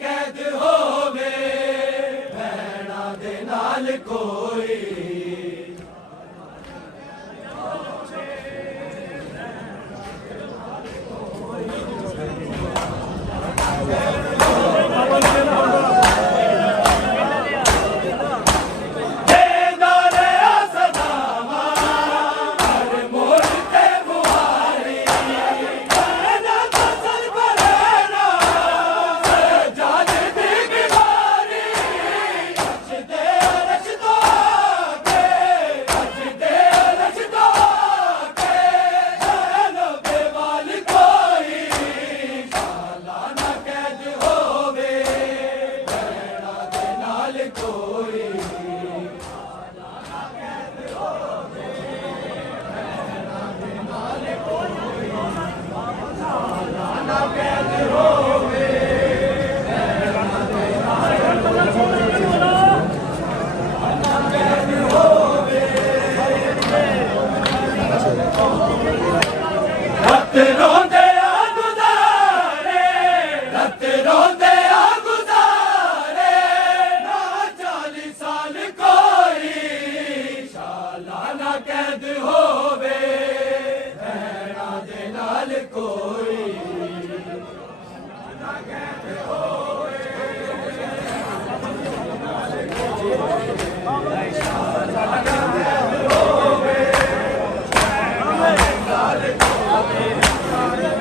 कैद होवे भैणा दे नाल कोई कैद होवे भैणा दे नाल कोई कैद होवे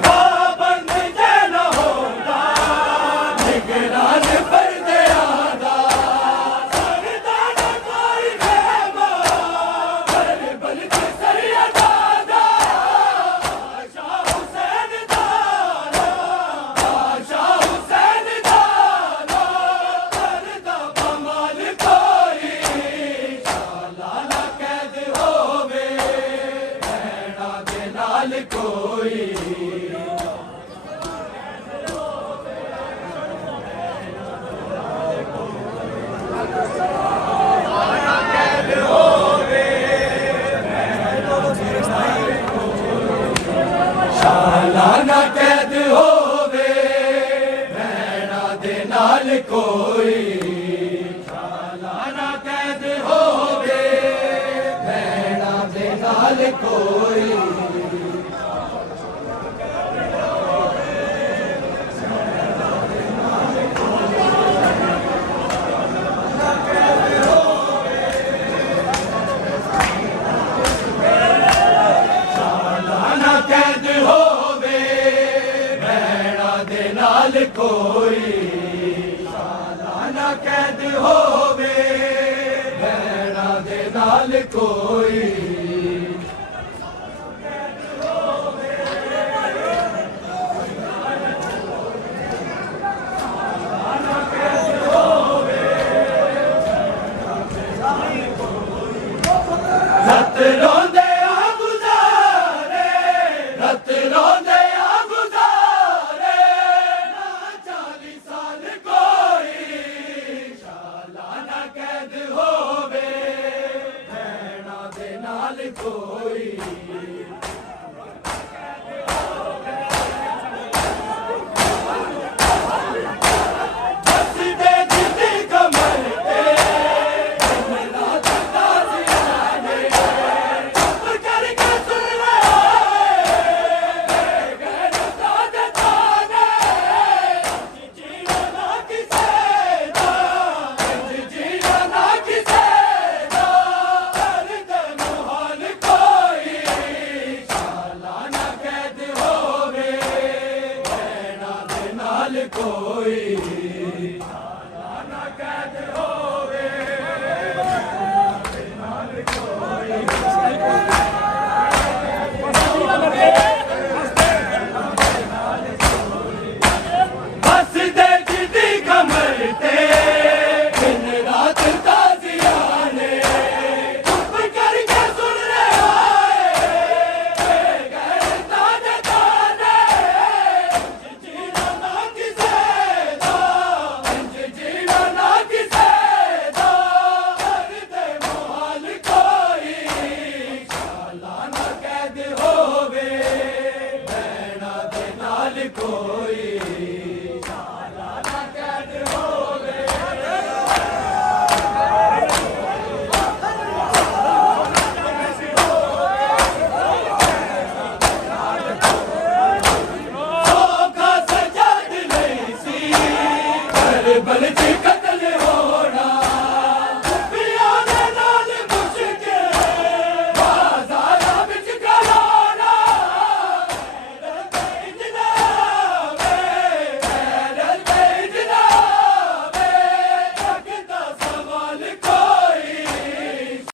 पाबंद जे न होंदा निगरान पर दे आदा सरदा न कोई खेमा बल्कि सरिया दादा शाह हुसैन दाना शाह हुसैन दाना करदा कमाल कोई शाला ना कैद होवे भैणा दे नाल कोई शाला ना कैद होवे भैणा दे नाल कोई शाला ना कैद होवे भैणा दे नाल कोई कैद होवे भैणा दे नाल कोई शाला ना कैद होवे भैणा दे नाल कोई रत रोंदे आ गुजारे रत रोंदे आ गुजारे ना 40 साल कोई शाला ना कैद होवे भैणा दे नाल कोई कोई शाला ना कैद हो